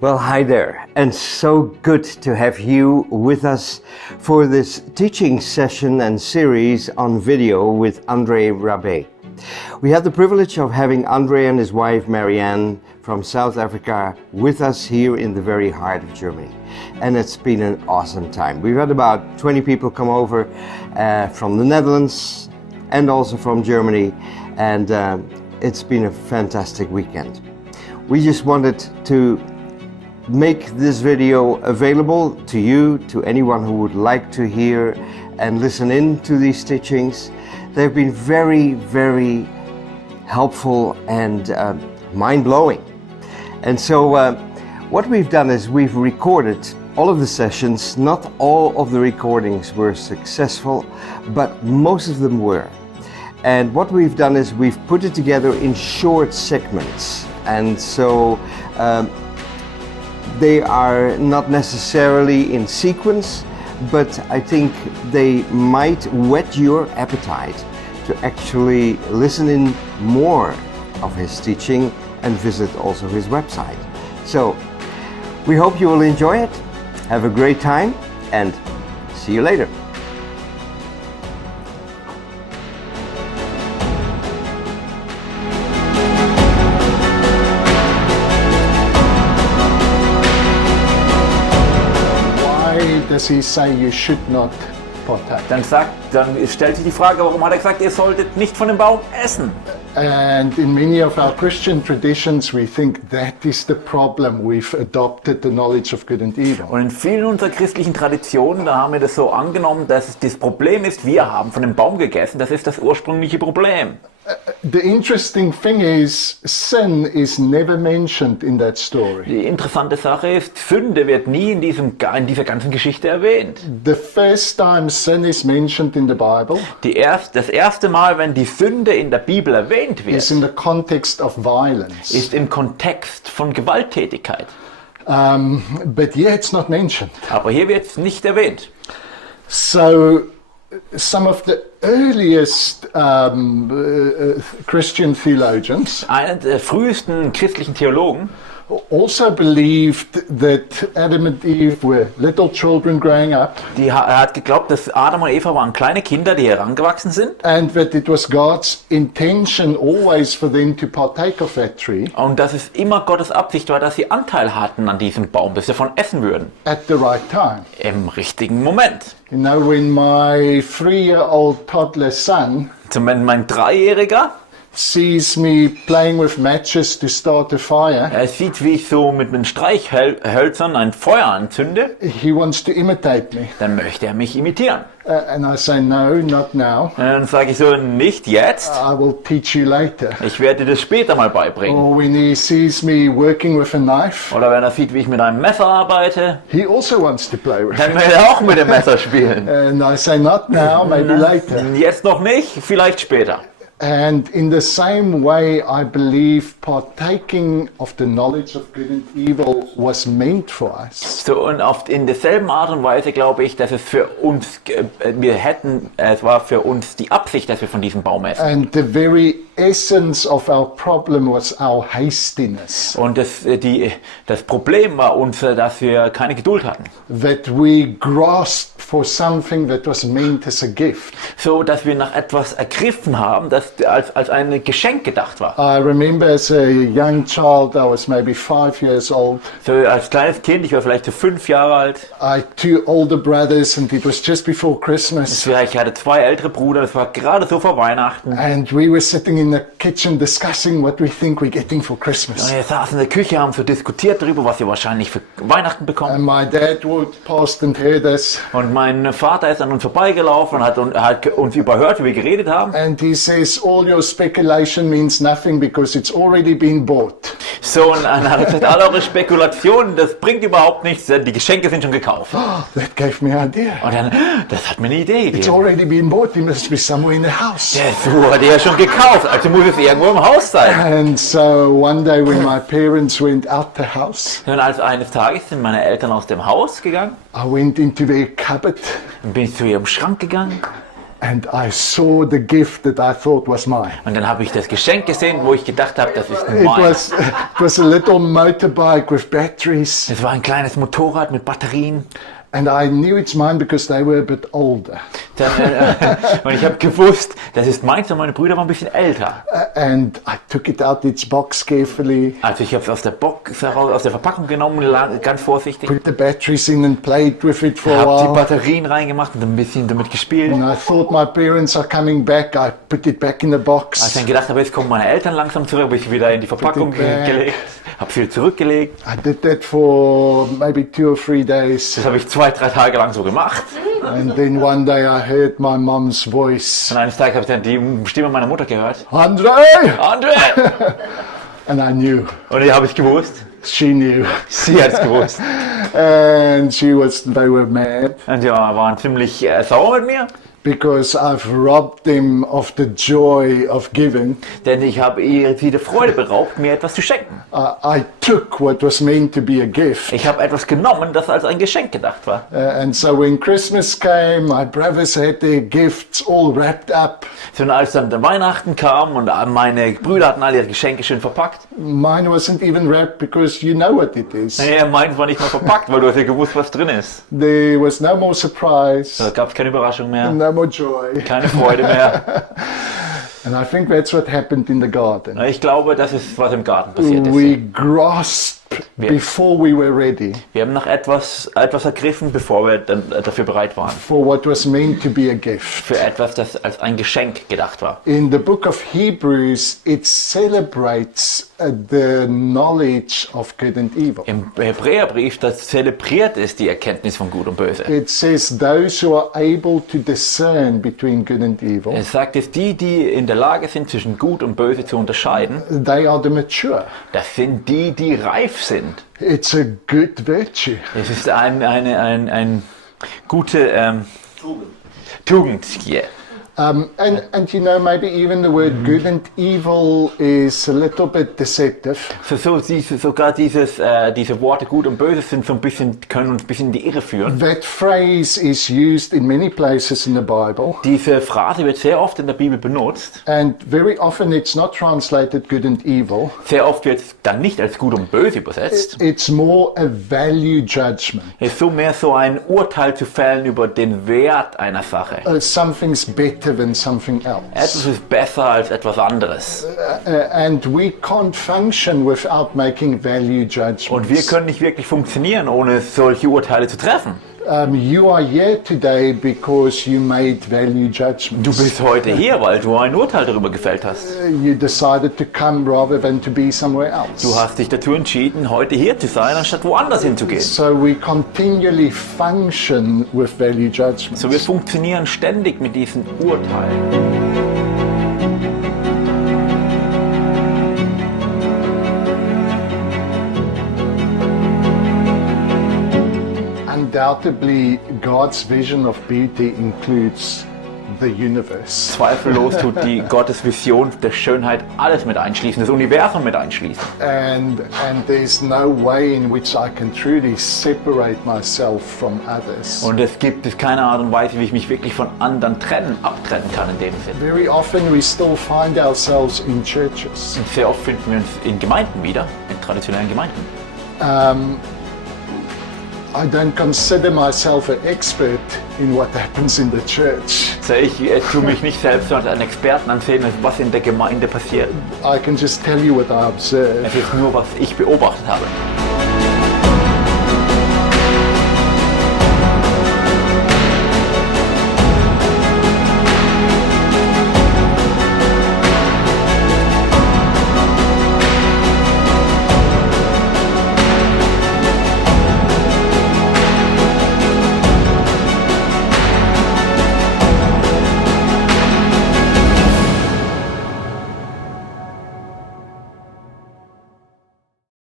Well, hi there, and so good to have you with us for this teaching session and series on video with André Rabe. We had the privilege of having André and his wife Marianne from South Africa with us here in the very heart of Germany, and it's been an awesome time. We've had about 20 people come over from the Netherlands and also from Germany, and it's been a fantastic weekend. We just wanted to make this video available to you, to anyone who would like to hear and listen in to these teachings. They've been very, very helpful and mind-blowing. And so what we've done is we've recorded all of the sessions. Not all of the recordings were successful, but most of them were. And what we've done is we've put it together in short segments. And so they are not necessarily in sequence, but I think they might whet your appetite to actually listen in more of his teaching and visit also his website. So we hope you will enjoy it. Have a great time and see you later. Does he say you should not partake? Dann stellt sich die Frage, warum hat er gesagt, ihr solltet nicht von dem Baum essen? And in many of our Christian traditions we think that is the problem. We've adopted the knowledge of good and evil. Und in vielen unserer christlichen Traditionen, da haben wir das so angenommen, dass das Problem ist, wir haben von dem Baum gegessen, das ist das ursprüngliche Problem. The interesting thing is, sin is never mentioned in that story. Die interessante Sache ist, Sünde wird nie in dieser ganzen Geschichte erwähnt. The first time sin is mentioned in the Bible Das erste Mal, wenn die Sünde in der Bibel erwähnt wird, is in the context of violence. ist im Kontext von Gewalttätigkeit. But here it's not mentioned. Aber hier wird es nicht erwähnt. So some of the earliest Christian theologians Einer der frühesten christlichen Theologen also believed that Adam and Eve were little children growing up, er hat geglaubt, dass Adam und Eva waren kleine Kinder, die herangewachsen sind. and that it was God's intention always for them to partake of that tree Und dass es immer Gottes Absicht war, dass sie Anteil hatten an diesem Baum, dass sie davon essen würden. at the right time. Im richtigen Moment. You know, when my 3-year-old toddler son Wenn mein Dreijähriger, sees me playing with matches to start a fire, er sieht, wie ich so mit den Streichhölzern ein Feuer anzünde, he wants to imitate me. dann möchte er mich imitieren. And I say, no, not now. Und dann sage ich so, nicht jetzt, I will teach you later. ich werde dir das später mal beibringen. Or when he sees me working with a knife, Oder wenn er sieht, wie ich mit einem Messer arbeite, he also wants to play with dann it. will er auch mit dem Messer spielen. And I say, not now, maybe later. Jetzt noch nicht, vielleicht später. And in the same way, I believe partaking of the knowledge of good and evil was meant for us. So, und in derselben Art und Weise glaube ich, dass es für uns, es war für uns die Absicht, dass wir von diesem Baum essen. And the very essence of our problem was our hastiness. Und das Problem war uns, dass wir keine Geduld hatten. That we grasped for something that was meant as a gift. So, dass wir nach etwas ergriffen haben, das als ein Geschenk gedacht war. I remember as a young child, I was maybe 5 years old. So, als kleines Kind, ich war vielleicht so 5 Jahre alt. I had 2 older brothers and it was just before Christmas. Ich hatte 2 ältere Brüder, das war gerade so vor Weihnachten. And we were sitting in the kitchen discussing what we think we're getting for Christmas. Und wir saßen in der Küche, haben so diskutiert darüber, was wir wahrscheinlich für Weihnachten bekommen. And my dad walked past and heard us. Und mein Vater ist an uns vorbeigelaufen und hat uns überhört, wie wir geredet haben. And he says, all your speculation means nothing because it's already been bought. So, und dann hat er gesagt, alle eure Spekulationen, das bringt überhaupt nichts, die Geschenke sind schon gekauft. Oh, that gave me an idea. Und dann, das hat mir eine Idee It's gegeben. already been bought. It must be somewhere in the house. Das wurde ja schon gekauft, also muss es irgendwo im Haus sein. And so one day when my parents went out the house, Und als eines Tages sind meine Eltern aus dem Haus gegangen, I went into their cupboard und bin ich zu ihrem Schrank gegangen and I saw the gift that I thought was mine. Und dann habe ich das Geschenk gesehen, wo ich gedacht habe, das ist It mein. was a little motorbike with batteries, Es war ein kleines Motorrad mit Batterien. and I knew it's mine because they were a bit older. Und ich habe gewusst, das ist meins und meine Brüder waren ein bisschen älter. And I took it out its box carefully, Also ich habe es aus der Box heraus, aus der Verpackung genommen, ganz vorsichtig. put the batteries in and played with it for a Habe die while. Batterien reingemacht und ein bisschen damit gespielt. And I thought my parents are coming back. I put it back in the Als box. ich dann gedacht habe, jetzt kommen meine Eltern langsam zurück, habe ich wieder in die Verpackung Put it back. gelegt, habe sie wieder zurückgelegt. I did that for maybe 2 or 3 days. Das habe ich 2, 3 Tage lang so gemacht. And then one day I heard my mom's voice. Und eines Tages habe ich dann die Stimme meiner Mutter gehört. André! André! And I knew. Und die habe ich gewusst. She knew. Sie hat es gewusst. And they were mad Und die waren ziemlich sauer mit mir. because I've robbed them of the joy of giving. Denn ich habe sie der Freude beraubt, mir etwas zu schenken. I took what was meant to be a gift. Ich habe etwas genommen, das als ein Geschenk gedacht war. And so when Christmas came, my brothers had their gifts all wrapped up. So, und als dann Weihnachten kam und meine Brüder hatten alle ihre Geschenke schön verpackt. Mine wasn't even wrapped because you know what it is. Naja, meins war nicht mal verpackt, weil du hast ja gewusst, was drin ist. There was no more surprise, Da gab es keine Überraschung mehr, no more joy. keine Freude mehr. And I think that's what happened in the garden. Ich glaube, das ist, was im Garten passiert ist. We grasped before we were ready Wir haben nach etwas ergriffen, bevor wir dann dafür bereit waren. for what was meant to be a gift. Für etwas, das als ein Geschenk gedacht war. In the book of Hebrews, it celebrates the knowledge of good and evil. Im Hebräerbrief, das zelebriert ist die Erkenntnis von Gut und Böse. It says those who are able to discern between good and evil, Es sagt es, die in der Lage sind, zwischen Gut und Böse zu unterscheiden, they are the mature. das sind die reif sind. It's a good virtue. Es ist eine gute Tugend hier. And you know, maybe even the word good and evil is a little bit deceptive. Sogar diese Worte Gut und Böse sind können uns ein bisschen in die Irre führen. That phrase is used in many places in the Bible, Diese Phrase wird sehr oft in der Bibel benutzt. and very often it's not translated good and evil. Sehr oft wird es dann nicht als Gut und Böse übersetzt. It's more a value judgment. Es ist mehr so ein Urteil zu fällen über den Wert einer Sache. Something's better than something else. Etwas ist besser als etwas anderes. And we can't function without making value judgments. Und wir können nicht wirklich funktionieren, ohne solche Urteile zu treffen. You are here today because you made value judgments. Du bist heute hier, weil du ein Urteil darüber gefällt hast. You decided to come rather than to be somewhere else. Du hast dich dazu entschieden, heute hier zu sein, anstatt woanders hinzugehen. So we continually function with value judgments. So, wir funktionieren ständig mit diesen Urteilen. Undoubtedly, God's vision of beauty includes the universe. Zweifellos tut die Gottes Vision der Schönheit alles mit einschließen, das Universum mit einschließen. And there's no way in which I can truly separate myself from others. Und es gibt keine Art und Weise, wie ich mich wirklich von anderen abtrennen kann in dem Sinn. Very often we still find ourselves in churches. Und sehr oft finden wir uns in Gemeinden wieder, in traditionellen Gemeinden. I don't consider myself an expert in what happens in the church. So, ich tue mich nicht selbst als einen Experten ansehen, was in der Gemeinde passiert. I can just tell you what I observe. Es ist nur, was ich beobachtet habe.